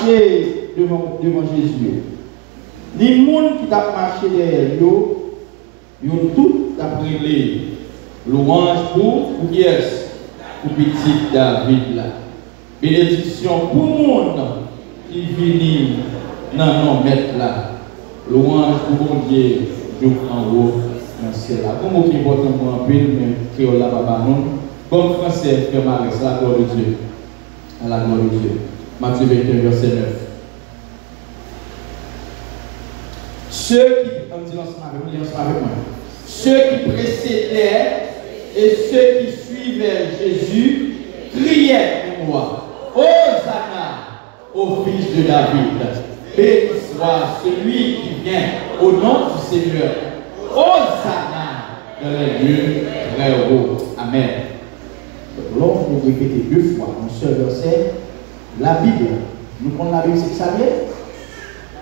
marché devant Jésus. Les gens qui t'a marché derrière eux, ils ont tout appris louange pour qui est pour petit David là. Bénédiction pour le monde qui vient dans nos maîtres là. Louange pour mon Dieu, je en haut dans le ciel là. Comme qui est important pour un peu, mais créole là, papa non. Comme français, frère Marie, c'est la gloire de Dieu. À la gloire de Dieu. Matthieu 21, verset 9. Ceux qui, on dit ensemble avec moi, ceux qui précédaient et ceux qui suivaient Jésus criaient de moi, Hosanna au fils de David. Béni soit celui qui vient au nom du Seigneur. Hosanna dans les lieux très hauts. Amen. L'on vous répéter 2 fois un seul verset. La Bible, nous prenons la Bible, c'est que ça vient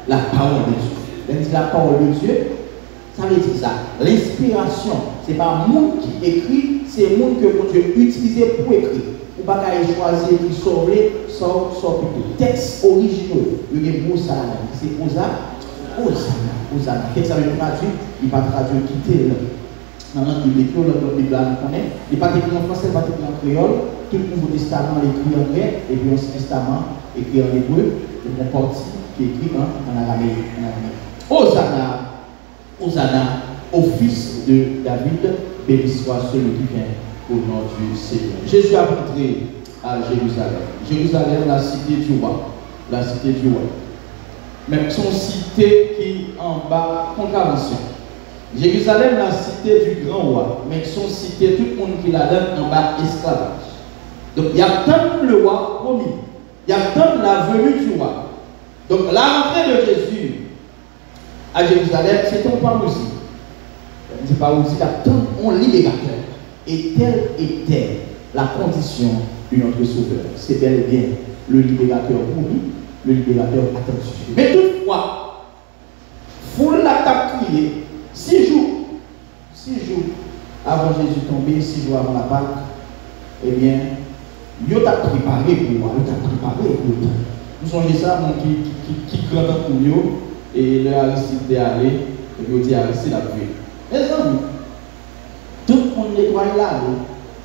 la parole de Dieu. Quand dit la parole de Dieu, ça veut dire ça. L'inspiration, ce n'est pas le monde qui écrit, c'est le monde que mon Dieu utilise pour écrire. Ou pas qu'à choisir qui sauver, sort plutôt. Texte original, il y a des mots ça là. C'est Hosanna. Qu'est-ce que ça veut traduire? Il va traduire quitter dans la Bible, la Bible là, nous connaît. Il n'est pas écrit en français, il n'est pas écrit en créole. Tout le Nouveau Testament est écrit en grec, et puis l'Ancien Testament est écrit en hébreu, et mon partie qui est écrit en araméen. Hosanna au fils de David, béni soit celui qui vient au nom du Seigneur. Jésus a entré à Jérusalem. Jérusalem, la cité du roi. La cité du roi. Mais son cité qui en bas, contravention. Jérusalem, la cité du grand roi. Mais son cité, tout le monde qui la donne en bas, esclavage. Donc il y a tant le roi promis. Il y a tant la venue du roi. Donc la rentrée de Jésus à Jérusalem, c'est un pas aussi. C'est pas aussi, il y a tant un libérateur. Et telle était la condition de notre Sauveur. C'est bel et bien le libérateur promis, le libérateur attendu. Mais toutefois, foule la tape criée, 6 jours avant Jésus tomber, 6 jours avant la Pâque, eh bien, il t'a préparé pour moi, il t'a préparé pour toi. Vous songez ça, mon qui grand pour nous, et le Aristide est allé, et puis il dit Aristide a pris. Mes amis, tout le monde nettoie là,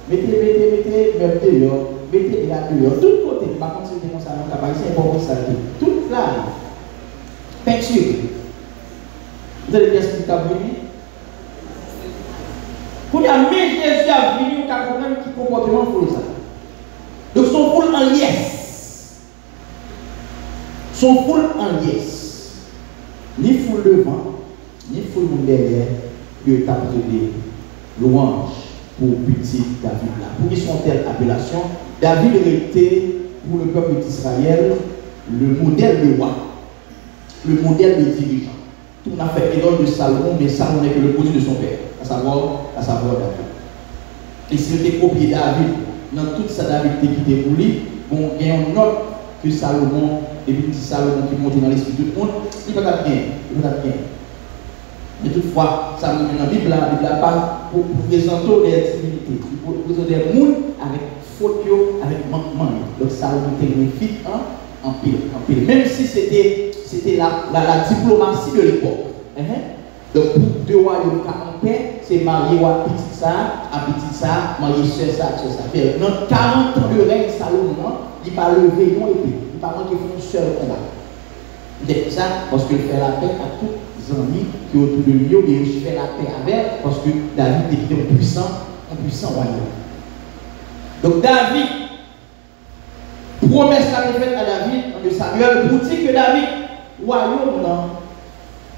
mettez, même dehors, mettez là dehors, tout côté, par contre, c'était comme ça, c'est pas ça, tout là, peinture. Vous avez bien ce qui t'a venu? Quand il y a mis Jésus à venir, il y a un problème qui comportement pour ça. Donc son foule en liesse. Son foule en liesse. Ni foule devant, ni foule derrière, que t'as des louanges pour petit David là. Pour qui sont telle appellation, David était pour le peuple d'Israël le modèle de roi, le modèle de dirigeant. Tout n'a fait éloge de Salomon, mais Salomon n'est que le produit de son père, à savoir David. Et s'il était copié David, dans toute sa David qui était pour lui, bon, il y a un autre que Salomon, et puis Salomon qui monte dans l'esprit de tout le monde, il va bien. Mais toutefois, ça nous dit dans la Bible, pas pour présenter des divinités, pour présenter des mondes avec faute, avec manquement. Donc Salomon était magnifique en pile. Même si c'était la diplomatie de l'époque. Donc pour 2 royaumes en paix, c'est marié à petit ça, marié sur ça. Dans 40 ans de règne Salomon, il va lever non épée, il va manquer un seul combat. C'est ça parce qu'il fait la paix à tous les amis qui sont autour de lui, et il fait la paix avec, parce que David était un puissant royaume. Donc David, promesse qu'a faite à David, de Samuel, pour dire que David, royaume, non,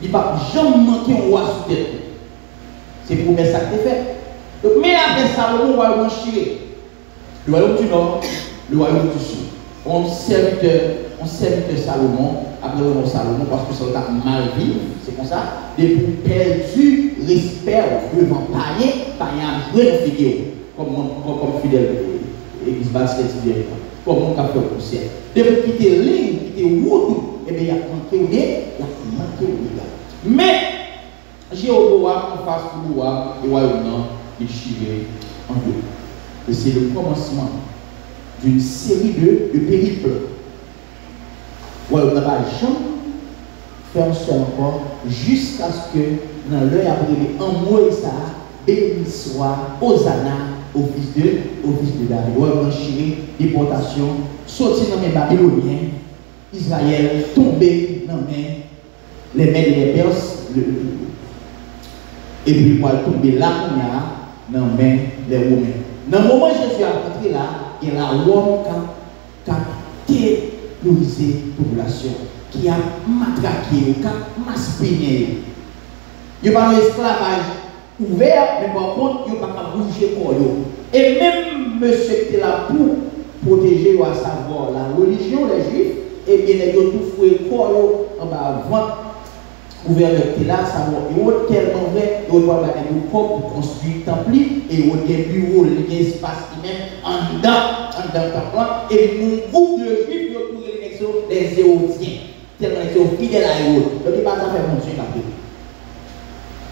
il ne va jamais manquer un roi sous tête. C'est promesse qu'a faite. Donc, mais après Salomon, le royaume chiré, le royaume du nord, le royaume du sud. On serviteur Salomon, après le nom Salomon, parce que c'est mal vivre, c'est comme ça, depuis perdu respect devant païen a joué le fidèle, comme fidèle église basket, comme on a fait au ciel. Depuis quitter ligne, quitter route, et bien il a manqué au dégât. Mais, Jéhovah, en face du roi, et royaume, il chiré en deux. Et c'est le commencement d'une série de périples. Ou alors, on n'a pas le champ, faire un seul encore, jusqu'à ce que, dans l'heure après, en mot, ça, béni soit, Hosanna, au fils de David. Ou alors, chiré, déportation, sortir dans les Babyloniens, Israël, tomber dans les mains des Perses, et puis, moi, tomber là, dans les mains des Romains. Dans le moment où Jésus a rentré là, il y a la Rome qui a terrorisé la population, qui a matraqué, qui a maspiné. Il n'y a pas d'esclavage ouvert, mais par contre, il n'y a pas de bouger pour eux. Et même monsieur qui était là pour protéger ou à savoir la religion des Juifs, et bien, ils ont tout foué pour eux en bas avant. Gouvernement là, ça va tellement vrai, ils vont avoir des corps pour construire le temple, et ils ont des bureaux, des espaces qui même en dedans le temple, et mon groupe de juifs, ils ont trouvé les Éodiens, tellement ils sont fidèles à eux. Donc, ils ne peuvent pas faire mon Dieu après.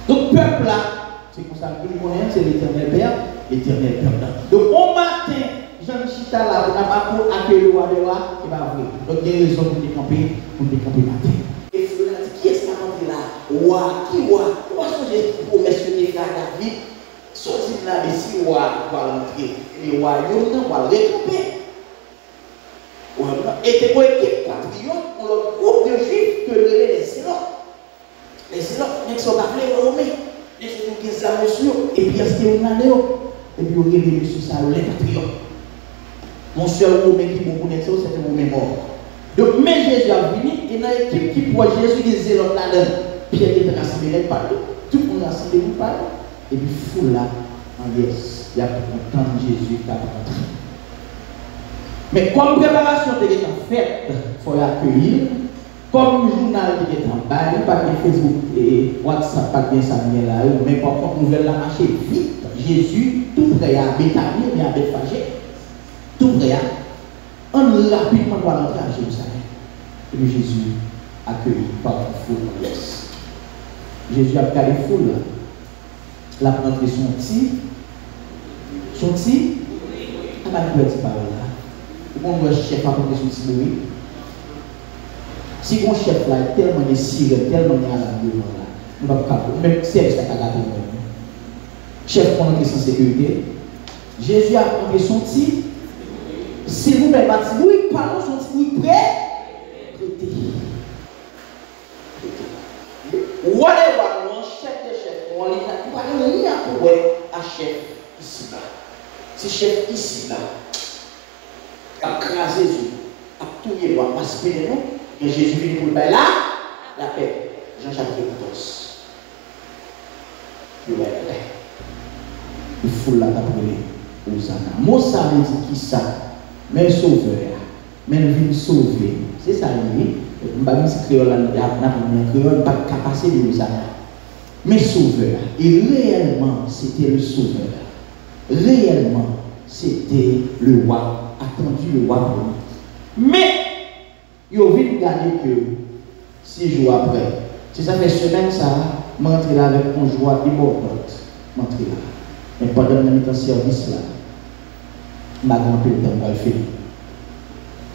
Donc, peuple là, c'est comme ça que nous connaissons, c'est l'éternel Père, l'éternel Père. Donc, au matin, Jean Chita là, on n'a pas pour accueillir le roi de roi, c'est pas vrai. Donc, il y a raison pour décamper matin. Et qui est-ce qui a rentré là? Roi, qui roi? Comment est-ce que j'ai promesse que j'ai fait à David? Sorti de là, mais si roi va rentrer, les royaumes vont récupérer. Et c'est pour l'équipe patriote, pour le groupe de juifs que les Zélotes. Les Zélotes, ils sont appelés les Romains. Ils sont tous les amours, et puis ils sont allés, et puis ils ont révélé sur ça, les patriotes. Mon seul Romain qui m'a connu, c'est un Romain mort. Donc, mais Jésus a venu, et dans l'équipe qui pourrait Jésus des Zélotes là-dedans, Pierre était rassemblé partout, tout le monde rassemblé partout, et puis foule là, en yes, il y a tout temps Jésus qui a rentré. Mais comme préparation de l'état faite, il faut l'accueillir, comme journal qui est en bas, pas de Facebook et WhatsApp, pas de Samuel là, mais par contre, nouvelle la marcher vite. Jésus, tout prêt à Béthanie, mais à Bethphagée, tout prêt à. On rapidement doit rentrer à Jérusalem. Et puis Jésus accueilli par la foule en l'Est. Jésus a gardé la foule. La rentrée son petit. On va dire cette parole là. On doit chef à rentrer son petit bruit. Si mon chef là est tellement de sirènes, tellement de alarmes devant là, on va pas même service à garder. Chef pour rentrer sans sécurité. Jésus a rentré son petit. Si vous plaît, oui, parlons son petit prêt. Whatever, chef de chef, on n'a pas rien pour à chef ici là. Si chef ici là, a crasé Jésus, a tout les lois, a aspiré nous, et Jésus vient pour le bail là, la paix. Jean-Jacques 14. Il va être là. Il faut la appeler Hosanna. Moi, ça veut dire qui ça? Mais sauveur, mais il sauver. C'est ça, lui. Je ne sais pas si créole n'a pas capacité de Hosanna. Mais sauveur. Et réellement, c'était le sauveur. Réellement, c'était le roi. Attendu le roi pour lui. Mais, il a vite gagné que 6 jours après. Si ça fait semaine, ça, m'entrer là avec mon joie débordante. M'entrer là. Mais pendant le temps service là, ma grand-père va faire.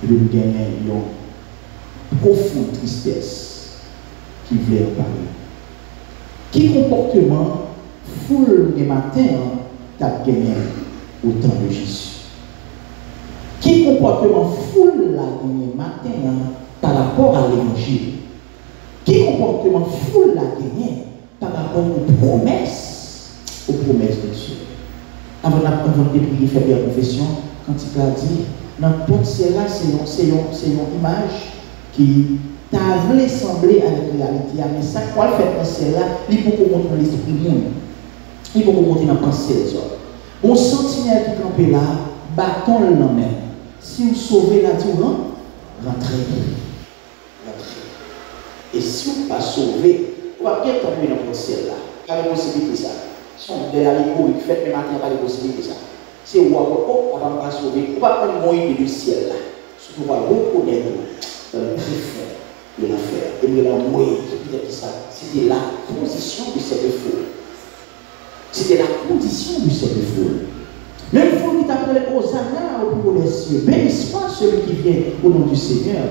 Je me gagne une profonde tristesse qui vient en parler. Qui comportement foule des matins t'a gagné au temps de Jésus? Qui comportement foule la gagné matin par rapport à l'évangile? Qui comportement foule la gagné par rapport aux promesses de Dieu? Avant de prier, faire la confession, quand il a dit, n'importe cela, c'est une image qui t'a voulu sembler avec la réalité. Mais ça, quoi faire dans celle-là, il faut qu'on montre dans l'esprit monde. Il faut qu'on montre dans la pensée des autres. Bon sentinelle qui campe là, bâton le nom même. Si vous sauvez la tour, rentrez. Et si vous ne pas sauvé, vous va bien tomber dans votre ciel là. Quelle est la possibilité ça? Son de la ligue qui fait le matin, pas de possibilité ça. C'est où on va pas sauver. On ne va pas prendre une idée du ciel là. Surtout on va reconnaître dans le préfet de l'enfer. Et de la moyenne, peut-être ça. C'était la position de cette foule. C'était la condition de cette foule. Même foule qui t'appelle Hosanna au plus haut des cieux. Béni soit celui qui vient au nom du Seigneur.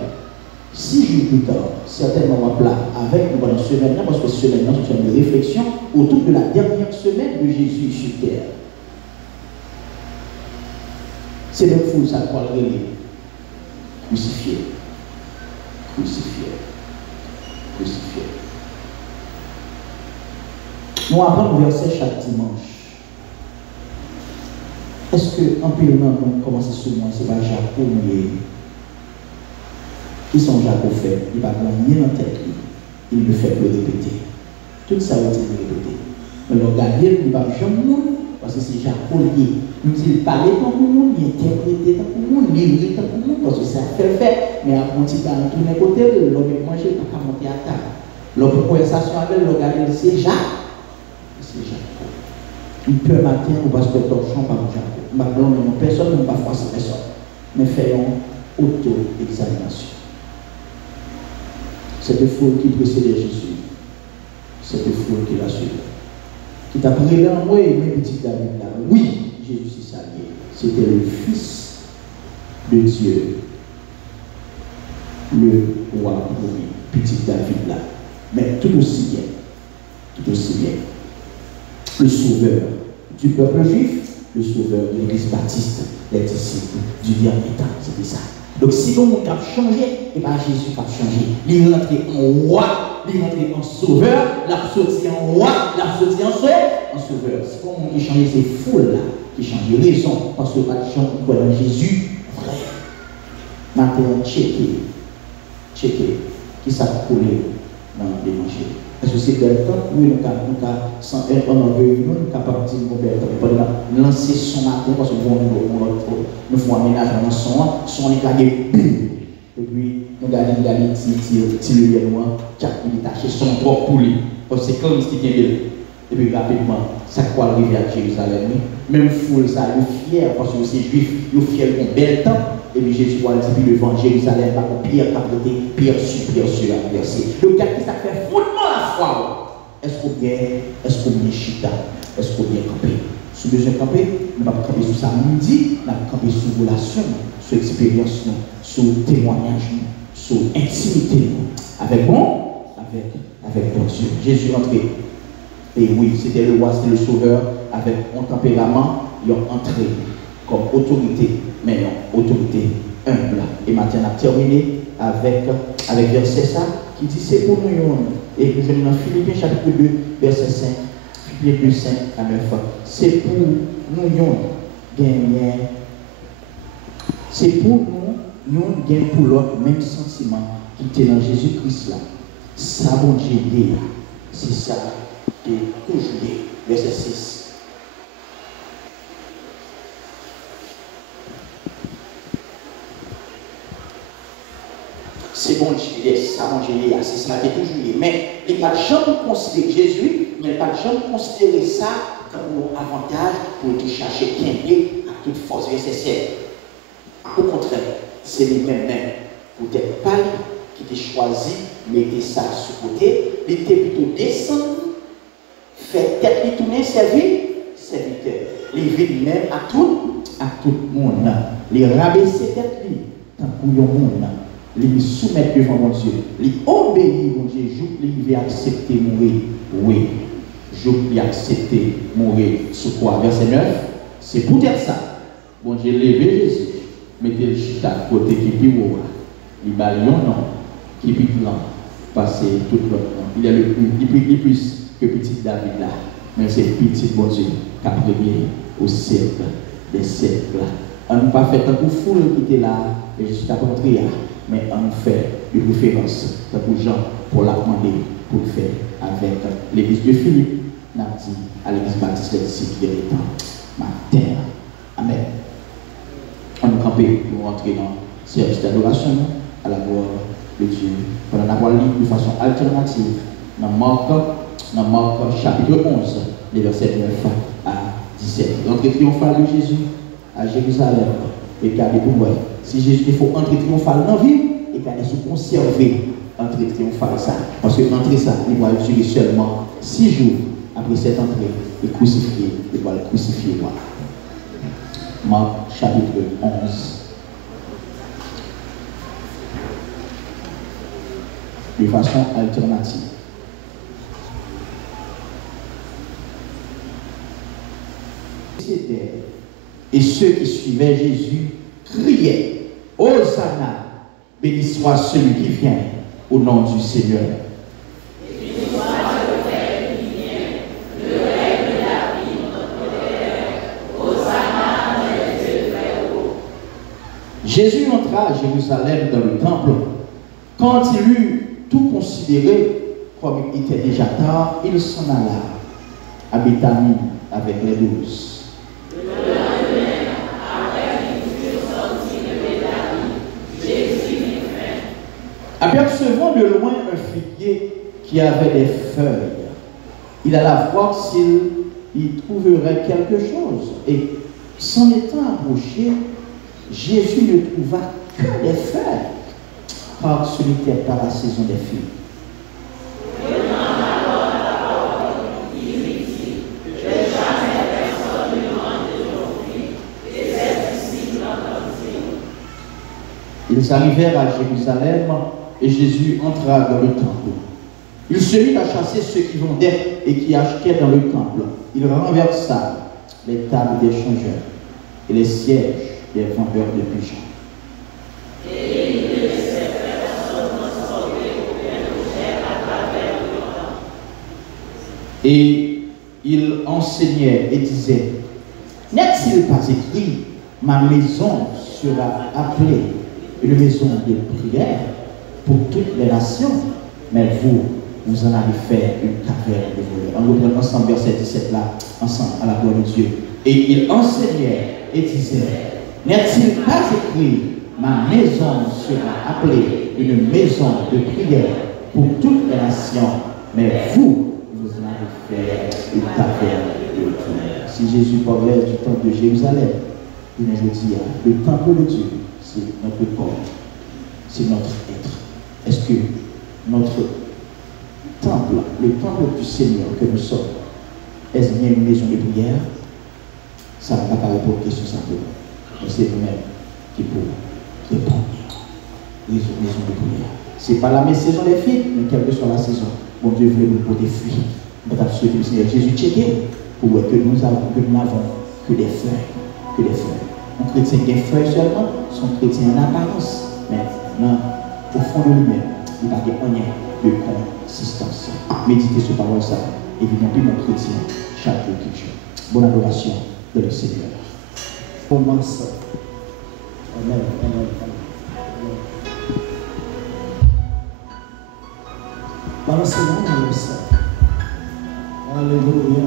6 jours plus tard, certainement plat avec nous pendant ce semaine-là, parce que ce semaine-là, c'est une réflexion autour de la dernière semaine de Jésus sur terre. C'est le fou, ça croit le crucifié. Crucifié. Crucifié. Nous apprenons le verset chaque dimanche. Est-ce que, en plus, nous commençons sur moi, c'est pas Jacques qui sont Jacques fait, il va prendre rien en tête, il ne fait plus répéter. Tout ça, il va répéter. Mais le gardien, il va jamais mourir, parce que c'est Jacques lié. Nous il parlait pour le monde, il interprétait pour le monde, il lirait pour le monde, parce que ça fait faire. Mais après, on va tourner côté, l'homme est mangé, il va monter à table. L'autre conversation avec le gardien, c'est Jacques. C'est Jacques. Il peut matin, ou parce que torchon par Jacques. Maintenant, personne ne va pas forcer personne. Mais faisons auto-examination. Cette foule qui précédait Jésus, cette foule qui l'a suivi, qui t'a pris là, moi et mes petits David là, oui, Jésus c'est ça, c'était le Fils de Dieu, le roi promis, petit David là, mais tout aussi bien, le sauveur du peuple juif, le sauveur de l'Église baptiste, les disciples du dernier temps, c'était ça. Donc si le monde a changé, et bien Jésus a changé. Il est rentré en roi, il est rentré en sauveur, l'a sorti en roi, l'a sorti en sauveur. C'est pas le monde qui change, c'est foule là, qui change raison, parce que pas de gens qui croient dans Jésus, vrai. Maintenant, checker, qui s'est coulé dans l'évangile. Est-ce que c'est le temps où nous avons capable de dire nous lancer son matin parce que nous faisons un ménage dans son est claqué, et puis nous gardons le noir, il est taché son propre poulet, parce que c'est comme ce qui est et puis rapidement, ça croit arriver à Jérusalem. Même foule, ça, il est fier parce que c'est juif, il est fier d'un bel temps. Et puis Jésus va dire devant Jérusalem, par contre, pierre capotée, pierre sur la versée. Donc, qu'est-ce que ça fait fondement la foi? Est-ce qu'on vient chita? Est-ce qu'on vient camper? Si vous besoin de camper, nous ne pouvons pas camper sur ça midi, nous pouvons camper sur relation, sur expérience, sur témoignage, sur intimité, avec bon Dieu. Jésus rentré. Et oui, c'était le roi, c'était le sauveur, avec un tempérament, ils ont entré comme autorité, mais non, autorité humble. Et maintenant, on a terminé avec verset 5 qui dit c'est pour nous, et nous sommes dans Philippiens chapitre 2, verset 5, Philippiens 2, 5 à 9. C'est pour nous gagner, c'est pour nous gagner pour l'autre même sentiment qui était dans Jésus-Christ là. Ça, bon Dieu, c'est ça qui est toujours verset 6. C'est bon Dieu, ça, bon Dieu, c'est ça qui est toujours lié. Mais il n'y a pas de jamais considérer Jésus, mais il n'y a pas de jamais considérer ça comme un avantage pour te chercher quelqu'un à toute force. Verset 7. Au contraire, c'est les mêmes peut-être pas qui t'a choisi, mettez ça sur côté, il était plutôt descendu, fait tête lui tourner, serviteur. Il vit lui-même à tout le monde. Il rabaisser tête lui, tant pour le monde. Il soumettre devant mon Dieu. Il obéit, mon Dieu. Il va accepter mourir. Oui. Je vais accepter mourir. Sur quoi? Verset 9. C'est pour dire ça. Bon Dieu, levez Jésus. Mettez le chita à côté qui est plus haut. Il va non, qui est plus grand. Passer tout le temps. Il est le plus que petit David là. Mais c'est petit bon Dieu qui a prévenu au siècle des siècles. On n'a pas fait un coup foule qui était là. Et je suis à rentrer. Mais on fait une référence pour Jean pour la demander pour le faire avec l'église de Philippe, n'a dit à l'église baptiste des disciples de l'état. Matin. Amen. On nous camper pour rentrer dans le service d'adoration à la gloire de Dieu. Pendant avoir lu de façon alternative dans Marc chapitre 11, les versets 9 à 17. L'entrée triomphale de Jésus à Jérusalem. Et gardez pour moi. Si Jésus, il faut entrer triomphale dans la vie, et qu'il faut conserver l'entrée triomphale ça. Parce que l'entrée ça, il va le tuer seulement 6 jours après cette entrée, et crucifier, il va le crucifier moi. Marc chapitre 11. de façon alternative. Et ceux qui suivaient Jésus criaient, Hosanna, béni soit celui qui vient au nom du Seigneur. Jésus entra à Jérusalem dans le temple. Quand il eut tout considéré, comme il était déjà tard, il s'en alla à Béthanie avec les 12. Apercevant de loin un figuier qui avait des feuilles, il alla voir s'il y trouverait quelque chose. Et s'en étant approché, Jésus ne trouva que des feuilles, car ce n'était pas la saison des figues. Ils arrivèrent à Jérusalem et Jésus entra dans le temple. Il se mit à chasser ceux qui vendaient et qui achetaient dans le temple. Il renversa les tables des changeurs et les sièges des vendeurs de pigeons. Et il enseignait et disait, n'est-il pas écrit, ma maison sera appelée une maison de prière pour toutes les nations, mais vous en avez fait une caverne de voleurs. On reprend ensemble verset 17 là, ensemble, à la gloire de Dieu. Et il enseignait et disait, n'est-il pas écrit, ma maison sera appelée une maison de prière pour toutes les nations, mais vous en avez fait une caverne de voleurs. Si Jésus parlait du temple de Jérusalem, je dis, le temple de Dieu, c'est notre corps, c'est notre être. Est-ce que notre temple, le temple du Seigneur que nous sommes, est-ce bien une maison de prière? Ça ne va pas répondre à question simplement. Mais c'est vous-même qui pouvez répondre. Maison de prière. Ce n'est pas la même saison des filles, mais quelle que soit la saison, bon Dieu veut nous pour des fruits. Nous avons souhaité le Seigneur Jésus checker pour voir que nous n'avons que des feuilles. Que des feuilles. Un chrétien des feuilles seulement, son chrétien en apparence, mais non, au fond de lui-même, il n'a rien de consistance. Méditez sur parole ça, et venez plus mon chrétien chaque jour qui joue. Bonne adoration de le Seigneur. Commence. Amen. Amen. Balancez-moi ça. Alléluia.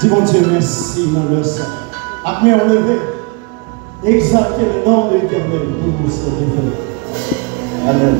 Dis mon Dieu, merci, mon Dieu. Après, on levé. Exaltez le nom de l'Éternel pour ce défaut. Amen.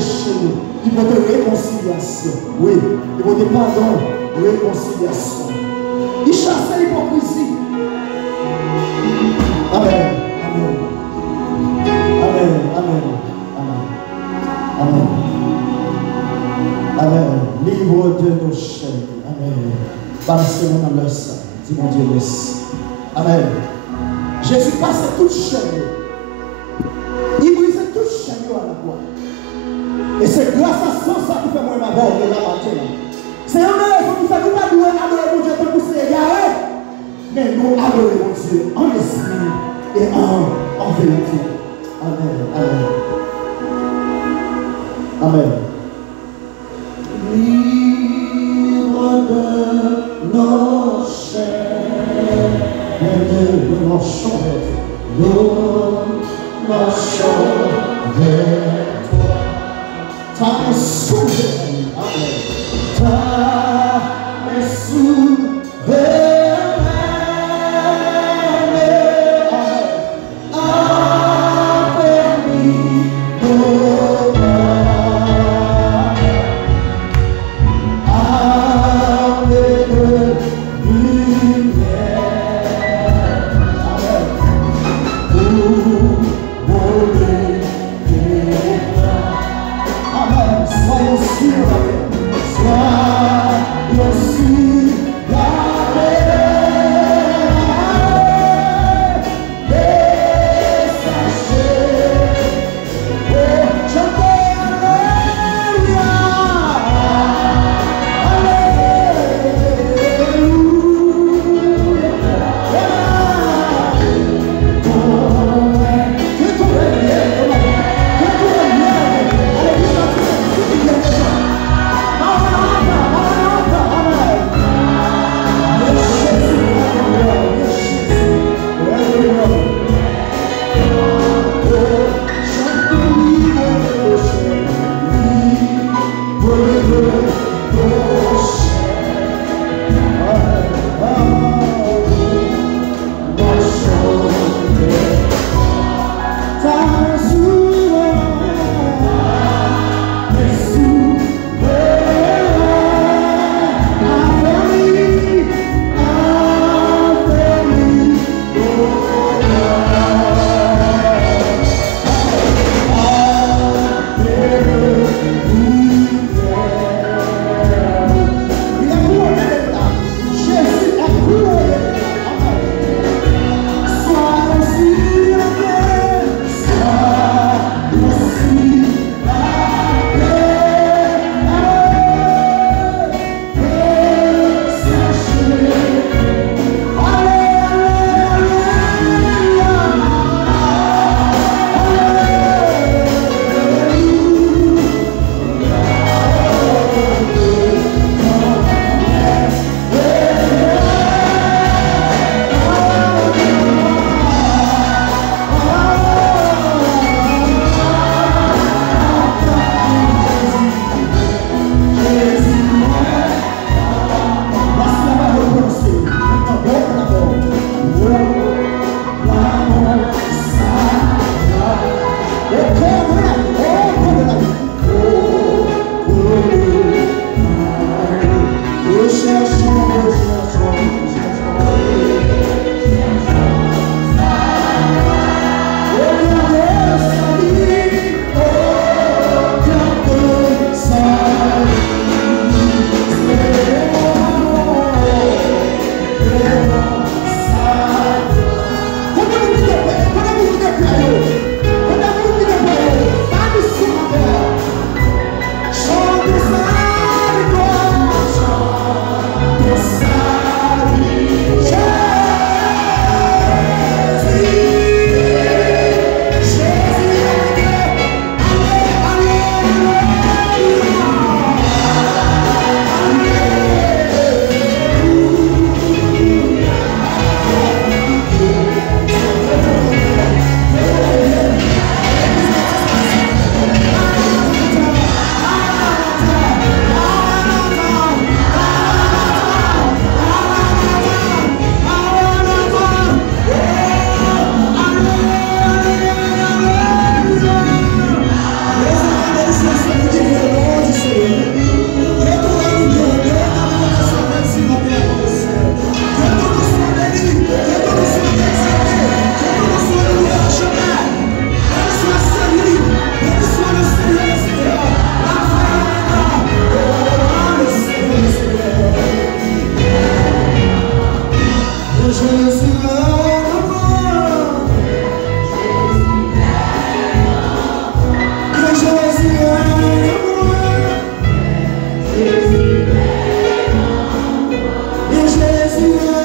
péché, il porte réconciliation. Oui, il porte pardon, réconciliation. Il chasse l'hypocrisie. Amen. Amen. Amen. Amen. Amen. Amen. Livre de nos chaînes. Amen. Passez-moi dans leur sang. Dis mon Dieu, merci. Amen. Jésus passe toute chaîne. Il brise toute chaîne à la croix. Et c'est grâce à ça qui fait moi ma mort de la matin. C'est une raison qui fait que nous ne pouvons pas adorer mon Dieu pour nous égarer. Mais nous adorons mon Dieu en esprit et en vérité. Amen. Amen. Amen. Libre de nos chaînes, de nos chaînes, nous marchons vers toi. Ta sauvé, amen. Ta sauvé. Jésus.